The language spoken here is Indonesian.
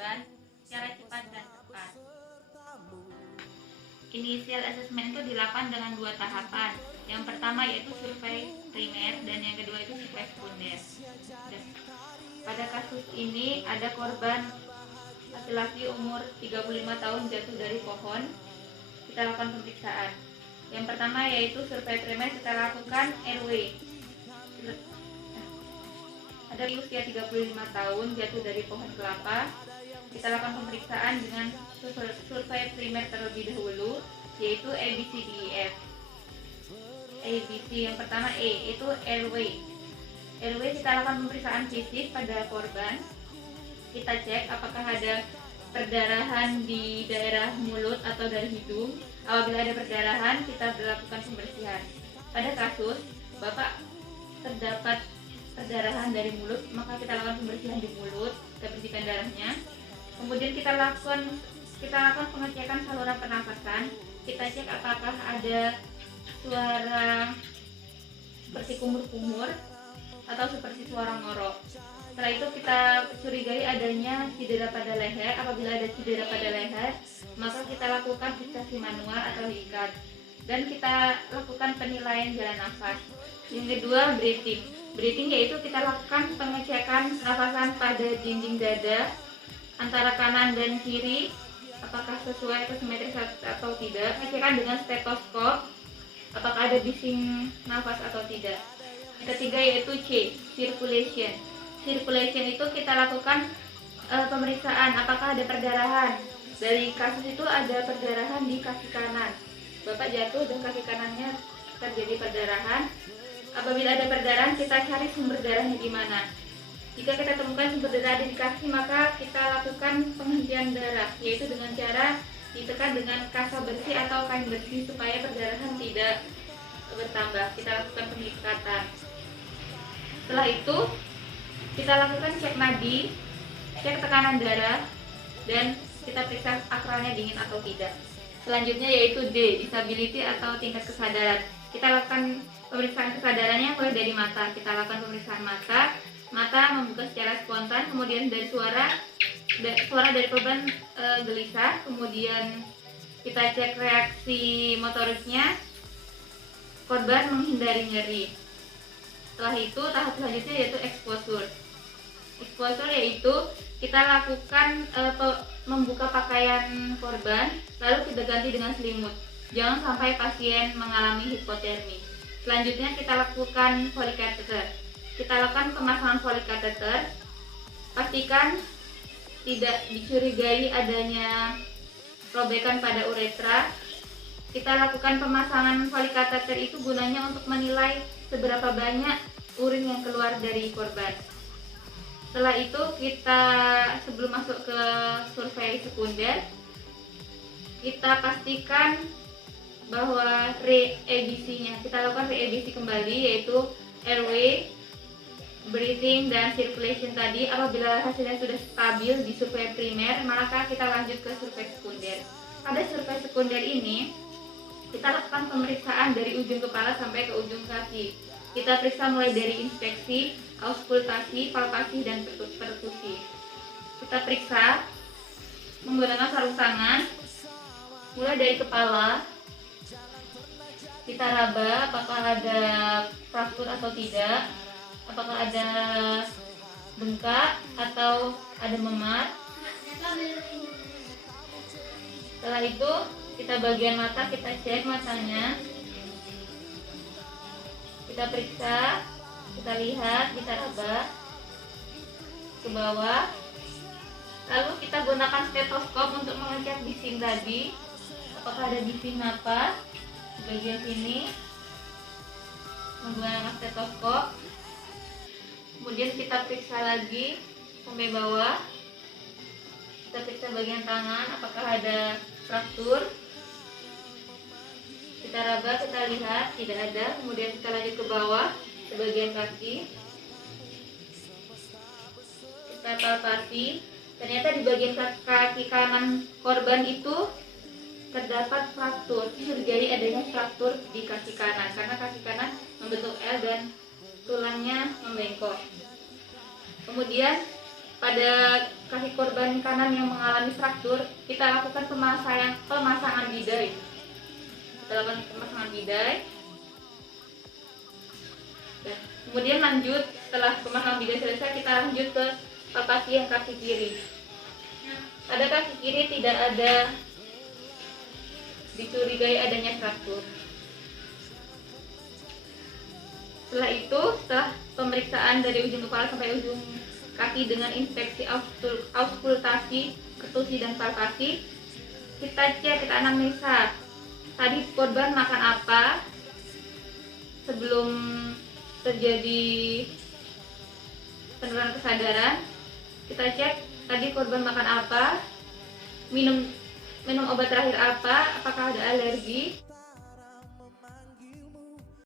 korban secara cepat dan tepat. Initial assessment itu dilakukan dengan 2 tahapan. Yang pertama yaitu survei primer dan yang kedua itu survei sekunder. Pada kasus ini ada korban laki-laki umur 35 tahun jatuh dari pohon. Kita lakukan pemeriksaan. Yang pertama yaitu survei primer, kita lakukan RW. Ada usia 35 tahun jatuh dari pohon kelapa. Kita lakukan pemeriksaan dengan survei primer terlebih dahulu, yaitu ABCDEF. ABC yang pertama E itu airway. Airway kita lakukan pemeriksaan fisik pada korban. Kita cek apakah ada perdarahan di daerah mulut atau dari hidung. Apabila ada perdarahan, kita lakukan pembersihan. Pada kasus Bapak terdapat perdarahan dari mulut, maka kita lakukan pembersihan di mulut, kita bersihkan darahnya. Kemudian kita lakukan pengecekan saluran pernafasan. Kita cek apakah ada suara seperti kumur-kumur atau seperti suara ngorok. Setelah itu kita curigai adanya cedera pada leher. Apabila ada cedera pada leher, maka kita lakukan fiksasi manual atau ikat dan kita lakukan penilaian jalan nafas. Yang kedua, breathing. Breathing yaitu kita lakukan pengecekan pernafasan pada dinding dada antara kanan dan kiri, apakah sesuai atau simetris atau tidak. Pengecekan dengan stetoskop, apakah ada bising nafas atau tidak. Yang ketiga yaitu C, circulation. Circulation itu kita lakukan pemeriksaan apakah ada perdarahan. Dari kasus itu ada perdarahan di kaki kanan. Bapak jatuh dan kaki kanannya terjadi perdarahan. Apabila ada perdarahan, kita cari sumber darahnya di mana. Jika kita temukan sumber darah ada di kaki, maka kita lakukan penghentian darah, yaitu dengan cara ditekan dengan kasa bersih atau kain bersih supaya perdarahan tidak bertambah. Kita lakukan pengikatan. Setelah itu kita lakukan cek nadi, cek tekanan darah, dan kita periksa akralnya dingin atau tidak. Selanjutnya yaitu D, disability atau tingkat kesadaran. Kita lakukan pemeriksaan kesadarannya mulai dari mata. Kita lakukan pemeriksaan mata. Mata membuka secara spontan, kemudian dari suara dari korban gelisah, kemudian kita cek reaksi motoriknya, korban menghindari nyeri. Setelah itu tahap selanjutnya yaitu exposure. Exposure yaitu kita lakukan membuka pakaian korban, lalu kita ganti dengan selimut. Jangan sampai pasien mengalami hipotermi. Selanjutnya kita lakukan Foley catheter. Kita lakukan pemasangan Foley catheter. Pastikan tidak dicurigai adanya robekan pada uretra. Kita lakukan pemasangan Foley catheter itu gunanya untuk menilai seberapa banyak urin yang keluar dari korban. Setelah itu kita sebelum masuk ke survei sekunder, kita pastikan bahwa re-ABC-nya. Kita lakukan re-ABC kembali, yaitu airway, breathing, dan circulation tadi. Apabila hasilnya sudah stabil di survei primer, maka kita lanjut ke survei sekunder. Pada survei sekunder ini, kita lakukan pemeriksaan dari ujung kepala sampai ke ujung kaki. Kita periksa mulai dari inspeksi, auskultasi, palpasi, dan perkusi. Kita periksa menggunakan sarung tangan, mulai dari kepala. Kita raba apakah ada fraktur atau tidak, apakah ada bengkak atau ada memar. Setelah itu kita bagian mata, kita cek matanya, kita periksa, kita lihat, kita raba ke bawah. Lalu kita gunakan stetoskop untuk mengecek bising tadi, apakah ada bising napas di bagian sini menggunakan stetoskop. Kemudian kita periksa lagi sampai bawah. Kita periksa bagian tangan apakah ada fraktur. Kita raba, kita lihat tidak ada. Kemudian kita lanjut ke bawah ke bagian kaki. Kita palpasi. Ternyata di bagian kaki kanan korban itu terdapat fraktur. Dicurigai adanya fraktur di kaki kanan karena kaki kanan membentuk L dan tulangnya membengkok. Kemudian pada kaki korban kanan yang mengalami fraktur, kita lakukan pemasangan bidai. Kita lakukan pemasangan bidai. Dan kemudian lanjut, setelah pemasangan bidai selesai, kita lanjut ke palpasi yang kaki kiri. Pada kaki kiri tidak ada dicurigai adanya fraktur. Setelah itu, setelah pemeriksaan dari ujung kepala sampai ujung kaki dengan inspeksi auskultasi, pertusi, dan palpasi, kita cek, kita anamnesa. Tadi korban makan apa sebelum terjadi penurunan kesadaran. Kita cek tadi korban makan apa, minum obat terakhir apa, apakah ada alergi.